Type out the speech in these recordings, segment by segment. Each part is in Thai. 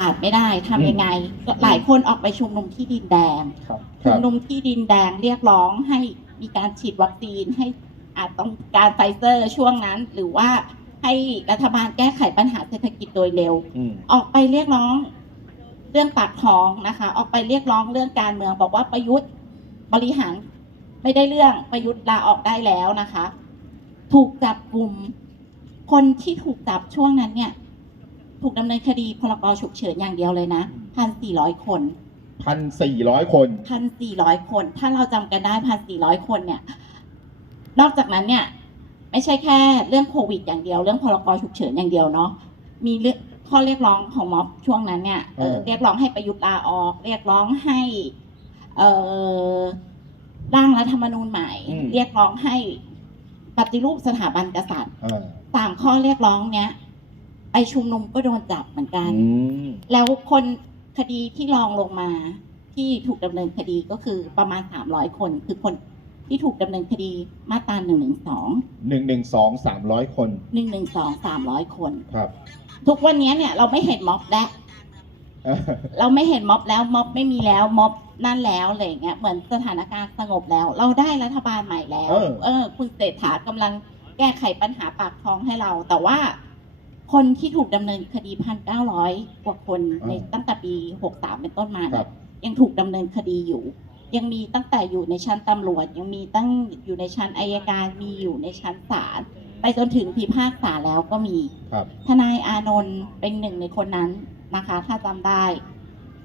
อาจไม่ได้ทำยังไง หลายคนออกไปชุมนุมที่ดินแดงครับคชุรัมบนุมที่ดินแดงเรียกร้องให้มีการฉีดวัคซีนให้อาจต้องการไฟเซอร์ช่วงนั้น หรือว่าให้รัฐบาลแก้ไขปัญหาเศรษฐกิจโดยเร็วอืมออกไปเรียกร้องเรื่องปากท้องนะคะ ออกไปเรียกร้องเรื่องการเมือง บอกว่าประยุทธ์บริหารไม่ได้เรื่องประยุทธ์ลาออกได้แล้วนะคะ ถูกจับกลุ่มคนที่ถูกจับช่วงนั้นเนี่ย ถูกดำเนินคดีพรกฉุกเฉินอย่างเดียวเลยนะพันสี่ร้อยคนพันสี่ร้อยคนพันสี่ร้อยคน ถ้าเราจำกันได้พันสี่ร้อยคนเนี่ย นอกจากนั้นเนี่ย ไม่ใช่แค่เรื่องโควิดอย่างเดียว เรื่องพรกฉุกเฉินอย่างเดียวเนาะมีเรื่องข้อเรียกร้องของม็อบช่วงนั้นเนี่ยเอ่อเออเรียกร้องให้ประยุทธ์ลาออก เรียกร้องให้เอ่อร่างรัฐธรรมนูญใหม่ เรียกร้องให้ปฏิรูปสถาบันกษัตริย์อ่าสามข้อเรียกร้องเนี้ย ไปชุมนุมก็โดนจับเหมือนกัน อืมแล้วคนคดีที่รองลงมา ที่ถูกดำเนินคดีก็คือประมาณสามร้อยคน คือคนที่ถูกดำเนินคดีมาตราหนึ่งหนึ่งสองหนึ่งหนึ่งสองสามร้อยคนหนึ่งหนึ่งสองสามร้อยคน ครับ ทุกวันนี้เนี่ยเราไม่เห็นม็อบแล้ว เราไม่เห็นม็อบแล้วม็อบไม่มีแล้วม็อบนั่นแล้วอะไรอย่างเงี้ยเหมือนสถานการณ์สงบแล้ว เราได้รัฐบาลใหม่แล้ว เออ เออ คุณเศรษฐากำลังแก้ไขปัญหาปากท้องให้เรา แต่ว่า คนที่ถูกดำเนินคดีพันเก้าร้อยกว่าคนในตั้งแต่ปีหกสามเป็นต้นมาคเนี่รับยยังถูกดำเนินคดีอยู่ ยังมีตั้งแต่อยู่ในชั้นตำรวจ ยังมีตั้งอยู่ในชั้นอายการมีอยู่ในชั้นศาลไปจนถึงพิพากษาแล้วก็มีครับทนายอานนท์เป็นหนึ่งในคนนั้นนะคะ ถ้าจำได้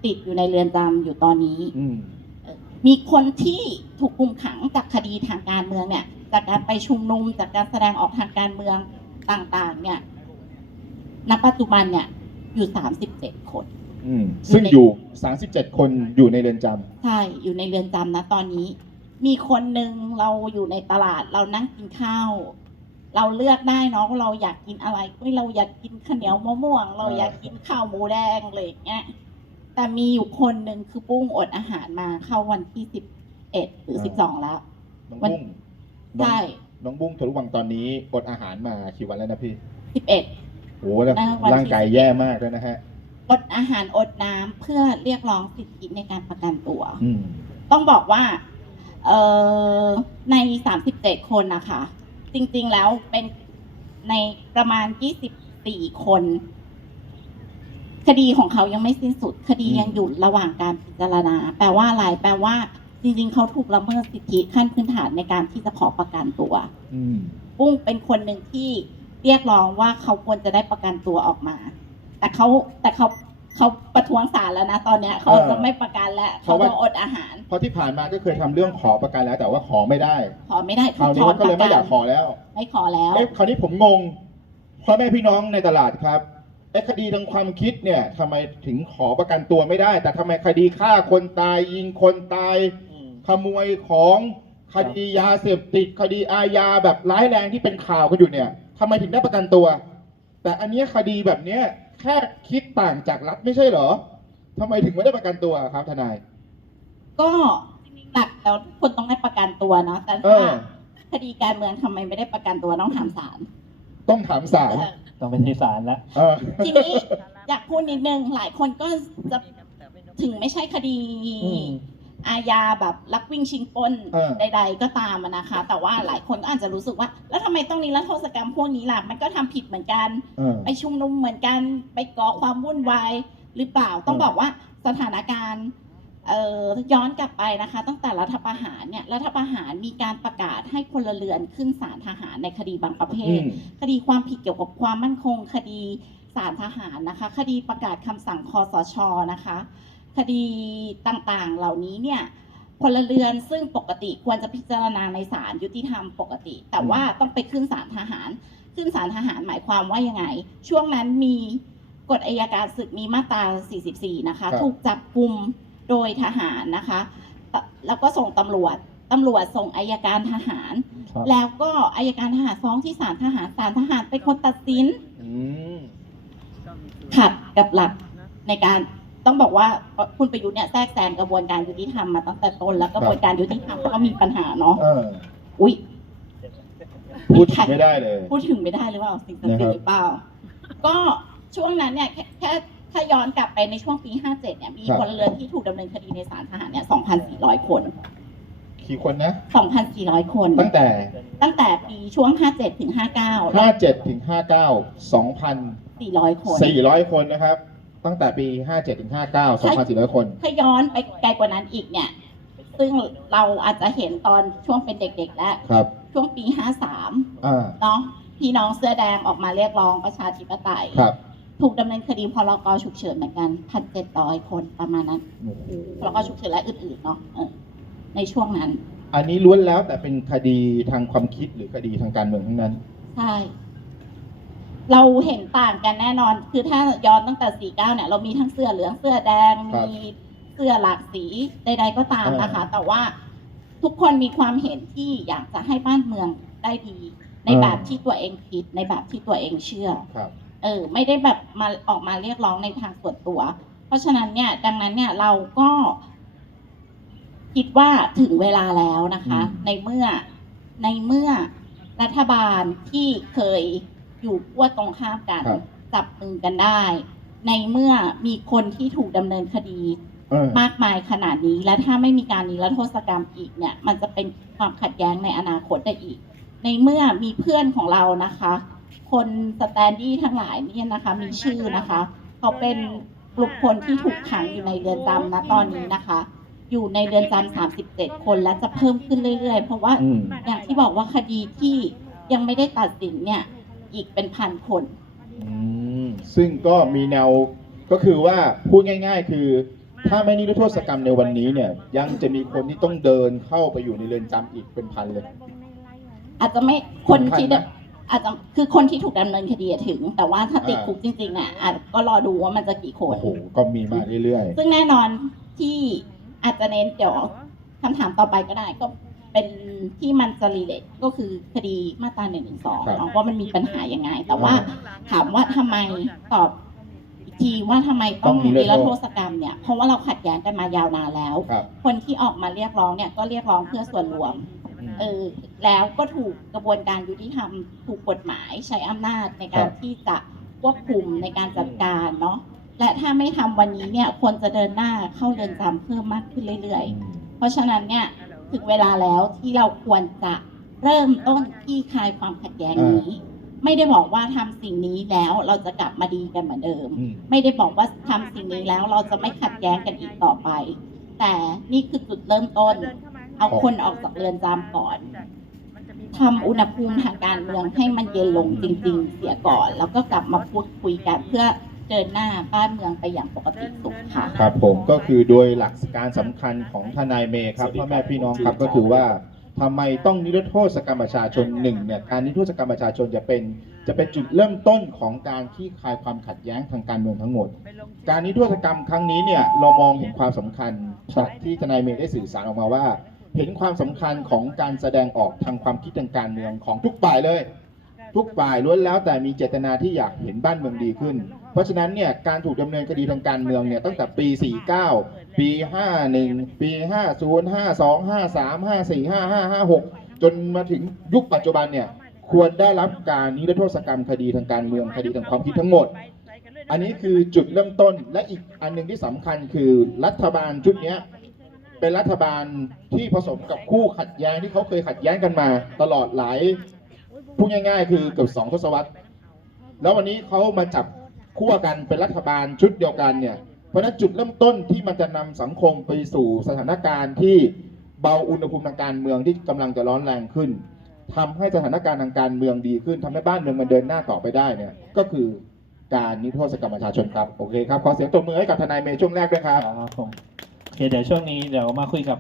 ติดอยู่ในเรือนจำอยู่ตอนนี้อืมมีคนที่ถูกคุมขังจากคดีทางการเมืองเนี่ย จากการไปชุมนุมจากการแสดงออกทางการเมืองต่าง ๆ เนี่ย ณปัจจุบันเนี่ยอยู่สามสิบเจ็ดคน อืมซึ่งอยู่สามสิบเจ็ดคนอยู่ในเรือนจใช่อยู่ในเรือนจำนะตอนนี้ มีคนหนึ่งเราอยู่ในตลาดเรานั่งกินข้าว เราเลือกได้เนาะว่าเราอยากกินอะไรเฮ้ยเราอยากกินข้าวเหนียวมะม่วง เราอยากกินข้าวหมูแดงอะไรอย่างเงี้ยแต่มีอยู่คนหนึ่งคือปุ้งอดอาหารมาเข้าวันที่สิบเอ็ดหรือสิบสองแล้วำน้องวันบุ้งน้องใช่น้องบุ้งทะลุวังตอนนี้อดอาหารมากี่วันแล้วนะพี่สิบเอ็ด โอ้โหแล้วอ่าวันที่ร่างกายแย่มากเลยนะฮะ อดอาหารอดน้ำเพื่อเรียกร้องสิทธิในการประกันตัว อืม ต้องบอกว่าเอ่อใน 37 คนนะคะ จริงๆ แล้วเป็นในประมาณ 24 คน คดีของเขายังไม่สิ้นสุด คดีอืม ยังอยู่ระหว่างการพิจารณา แปลว่าอะไร แปลว่า จริงๆ เขาถูกละเมิดสิทธิขั้นพื้นฐานในการที่จะขอประกันตัว อืม ปุ้งเป็นคนหนึ่งที่ เรียกร้องว่าเขาควรจะได้ประกันตัวออกมา แต่เขาแต่เขาเขาประท้วงศาลแล้วนะตอนเนี้ยเขาเออจะไม่ประกันแล้วเพเขาราะว่าจะอดอาหาร เพราะที่ผ่านมาก็เคยทำเรื่องขอประกันแล้ว แต่ว่าขอไม่ได้ขอไม่ได้คราวนี้ถอนก็เลยปไม่ระอกัยากขอแล้วไม่ขอแล้วเอ๊ะคราวนี้ผมงงพ่อแม่พี่น้องในตลาดครับไอ้คดีทางความคิดเนี่ยทำไมถึงขอประกันตัวไม่ได้ แต่ทำไมคดีฆ่าคนตายยิงคนตาย ขโมยของคดียาเสพติดคดีอาญาแบบร้ายแรงที่เป็นข่าวกันอยู่เนี่ย ทำไมถึงได้ประกันตัว แต่อันเนี้ยคดีแบบเนี้ยแค่คิดต่างจากรัฐไม่ใช่เหรอทำไมถึงไม่ได้ประกันตัวครับทนาย ก็หลักแล้วทุกคนต้องได้ประกันตัวเนาะแต่เอถ้าอ คดีการเมืองทำไมไม่ได้ประกันตัวต้องถามศาลต้องถามศาลเออต้องเป็นที่ศาลแล้ว เออ ทีนี้ อยากพูดนิดนึงหลายคนก็จะถึงไม่ใช่คดีอืม อาญาแบบลักวิ่งชิงปล้นเออ ใด ๆ ก็ตามอะนะคะ แต่ว่าหลายคนก็อาจจะรู้สึกว่า แล้วทำไมต้องนิรโทษกรรมพวกนี้ล่ะมันก็ทำผิดเหมือนกัน เออ ไปชุมนุมเหมือนกันไปก่อความวุ่นวายหรือเปล่าต้องเออ บอกว่าสถานการณ์เอ่อย้อนกลับไปนะคะ ตั้งแต่รัฐประหารเนี่ยรัฐประหารมีการประกาศให้พลเรือนขึ้นศาลทหารในคดีบางประเภอืท ม คดีความผิดเกี่ยวกับความมั่นคง คดีศาลทหารนะคะ คดีประกาศคำสั่งคอสชนะคะ คดีต่างๆ เหล่านี้เนี่ยพลเรือนซึ่งปกติควรจะพิจารณาในศาลยุติธรรมปกติ แต่ว่าต้องไปขึ้นศาลทหาร ขึ้นศาลทหารหมายความว่ายังไง ช่วงนั้นมีกฎอัยการศึกมีมาตรา 44 นะคะครับถูกจับกลุ่มโดยทหารนะคะตแล้วก็ส่งตำรวจตำรวจส่งอายการทหารครับแล้วก็อายการทหารฟ้องที่ศาลทหารศาลทหารเป็นคนตัดสินอืมขัดกับหลักในการ ต้องบอกว่าคุณประยุทธ์เนี่ยแทรกแซงกระบวนการยุติธรรมมาตั้งแต่ต้นแล้วกระบวนการยุติธรรมก็มีปัญหาเนาะเอออุ้ยพูดถึงไม่ได้เลย พูดถึงไม่ได้หรือเปล่าสิ่งศักดิ์สิทธิ์หรือเปล่า ก็ช่วงนั้นเนี่ยแค่แค่ถ้าย้อนกลับไปในช่วงปี 57 เนี่ยมีครับพลเรือนที่ถูกดำเนินคดีในศาลทหารเนี่ย 2,400 คน กี่คนนะ 2,400 คน ตั้งแต่ ตั้งแต่ปีช่วง 57 ถึง 59 57 ถึง 59 400 คน2,400 คนนะครับ ตั้งแต่ปี 57ถึง59 2,400 คน ถ้าย้อนไปไกลกว่านั้นอีกเนี่ย ซึ่งเราอาจจะเห็นตอนช่วงเป็นเด็กๆแล้ว ครับ ช่วงปี 53อ่าเนาะพี่น้องเสื้อแดงออกมาเรียกร้องประชาธิปไตย ครับ ถูกดำเนินคดีพรกฉุกเฉินเหมือนกัน 1,700 คนประมาณนั้นโอ้โหพรกฉุกเฉินและอื่นๆเนาะเออในช่วงนั้น อันนี้ล้วนแล้วแต่เป็นคดีทางความคิดหรือคดีทางการเมืองทั้งนั้น ใช่ เราเห็นต่างกันแน่นอน คือถ้าย้อนตั้งแต่ 49 เนี่ย เรามีทั้งเสื้อเหลือง เสื้อแดง ครับมีเสื้อหลากสีใด ๆ ก็ตามอ่านนะคะ แต่ว่าทุกคนมีความเห็นที่อยากจะให้บ้านเมืองได้ดี ในแบบที่ตัวเองคิด ในแบบที่ตัวเองเชื่อ ครับ เออไม่ได้แบบมาออกมาเรียกร้องในทางส่วนตัว เพราะฉะนั้นเนี่ยดังนั้นเนี่ยเราก็ คิดว่าถึงเวลาแล้วนะคะ อืม ในเมื่อในเมื่อรัฐบาลที่เคย อยู่ขั้วตรงข้ามกัน ครับ จับมือกันได้ ในเมื่อมีคนที่ถูกดำเนินคดี เออ มากมายขนาดนี้ และถ้าไม่มีการนิรโทษกรรมอีกเนี่ย มันจะเป็นความขัดแย้งในอนาคตได้อีก ในเมื่อมีเพื่อนของเรานะคะ คนสแตนดี้ทั้งหลายเนี่ยนะคะ มีชื่อนะคะ เขาเป็นกลุ่มคนที่ถูกขังอยู่ในเรือนจำนะตอนนี้นะคะ อยู่ในเรือนจำ37 คนและจะเพิ่มขึ้นเรื่อยๆ เพราะว่าอืม อย่างที่บอกว่าคดีที่ยังไม่ได้ตัดสินเนี่ย อีกเป็นพันคน อืมซึ่งก็มีแนวก็คือว่าพูดง่าย ๆ คือ ถ้าไม่นิรโทษกรรมในวันนี้เนี่ย ยังจะมีคนที่ต้องเดินเข้าไปอยู่ในเรือนจำอีกเป็นพันเลย อาจจะไม่คนที่สำคัญนะอาจจะคือคนที่ถูกดำเนินคดีอะถึง แต่ว่าถ้าติดอ่าคุกจริงๆเนี่ยอาจก็รอดูว่ามันจะกี่คน โอ้โหก็มีมาเรื่อยซึ่งแน่นอนที่อาจจะเน้นเดี๋ยวคำถามต่อไปก็ได้ก็ เป็นที่มันจะรีเลทก็คือคดีมาตราหนึ่งหนึ่งสองว่ามันมีปัญหายังไง แต่ว่าถามว่าทำไมตอบอีกทีว่าทำไมต้องนิรโทษกรรมเนี่ยเพราะว่าเราขัดแย้งกันมายาวนานแล้วๆครับคนที่ออกมาเรียกร้องเนี่ยก็เรียกร้องเพื่อส่วนรวมเออแล้วก็ถูกกระบวนการยุติธรรมถูกกฎหมายใช้อำนาจในการครับที่จะควบคุมในการจัดการเนาะและถ้าไม่ทำวันนี้เนี่ยควรจะเดินหน้าเข้าเรือนจำเพิ่มมากขึ้นเรื่อยๆ เพราะฉะนั้นเนี่ย ถึงเวลาแล้วที่เราควรจะเริ่มต้นที่คลายความขัดแย้งนี้ ไม่ได้บอกว่าทำสิ่งนี้แล้วเราจะกลับมาดีกันเหมือนเดิมอืมไม่ได้บอกว่าทำสิ่งนี้แล้วเราจะไม่ขัดแย้งกันอีกต่อไป แต่นี่คือจุดเริ่มต้น เอาคนออกจากเรือนจำก่อนทำอุณหภูมิทางการเมืองให้มันเย็นลงจริง ๆ เสียก่อน แล้วก็กลับมาพูดคุยกันเพื่อ เดินหน้าบ้านเมืองไปอย่างปกติสุขค่ะ ครับผมก็คือโดยหลักการสำคัญของทนายเมย์ครับพ่อแม่พี่น้องครับก็คือว่าทำไมต้องนิรโทษกรรมประชาชนหนึ่งเนี่ยการนิรโทษกรรมประชาชนจะเป็น จะเป็นจุดเริ่มต้นของการคลี่คลายความขัดแย้งทางการเมืองทั้งหมด การนิรโทษกรรมครั้งนี้เนี่ยเรามองเห็นความสำคัญจากที่ทนายเมย์ได้สื่อสารออกมาว่า เห็นความสำคัญของการแสดงออกทางความคิดทางการเมืองของทุกฝ่ายเลย ทุกฝ่ายล้วนแล้วแต่มีเจตนาที่อยากเห็นบ้านเมืองดีขึ้น เพราะฉะนั้นเนี่ยการถูกดำเนินคดีทางการเมืองเนี่ยตั้งแต่ปี 49 ปี 51 ปี 50 52 53 54 55 56 จนมาถึงยุคปัจจุบันเนี่ยควรได้รับการนิรโทษกรรมคดีทางการเมืองคดีทางความคิดทั้งหมด อันนี้คือจุดเริ่มต้นและอีกอันหนึ่งที่สำคัญคือรัฐบาลชุดนี้เป็นรัฐบาลที่ผสมกับคู่ขัดแย้งที่เขาเคยขัดแย้งกันมาตลอดหลาย พูดง่ายๆ คือเกือบสองทศวรรษ แล้ววันนี้เขามาจับคู่กันเป็นรัฐบาลชุดเดียวกันเนี่ย เพราะนั้นจุดเริ่มต้นที่มันจะนำสังคมไปสู่สถานการณ์ที่เบาอุณหภูมิทางการเมืองที่กำลังจะร้อนแรงขึ้นทำให้สถานการณ์ทางการเมืองดีขึ้นทำให้บ้านเมืองมันเดินหน้าต่อไปได้เนี่ยก็คือการนิรโทษกรรมประชาชนครับ โอเคครับ ขอเสียงตบมือให้กับทนายเมย์ช่วงแรกด้วยครับครับผมโอเคเดี๋ยวช่วงนี้เดี๋ยวมาคุยกับ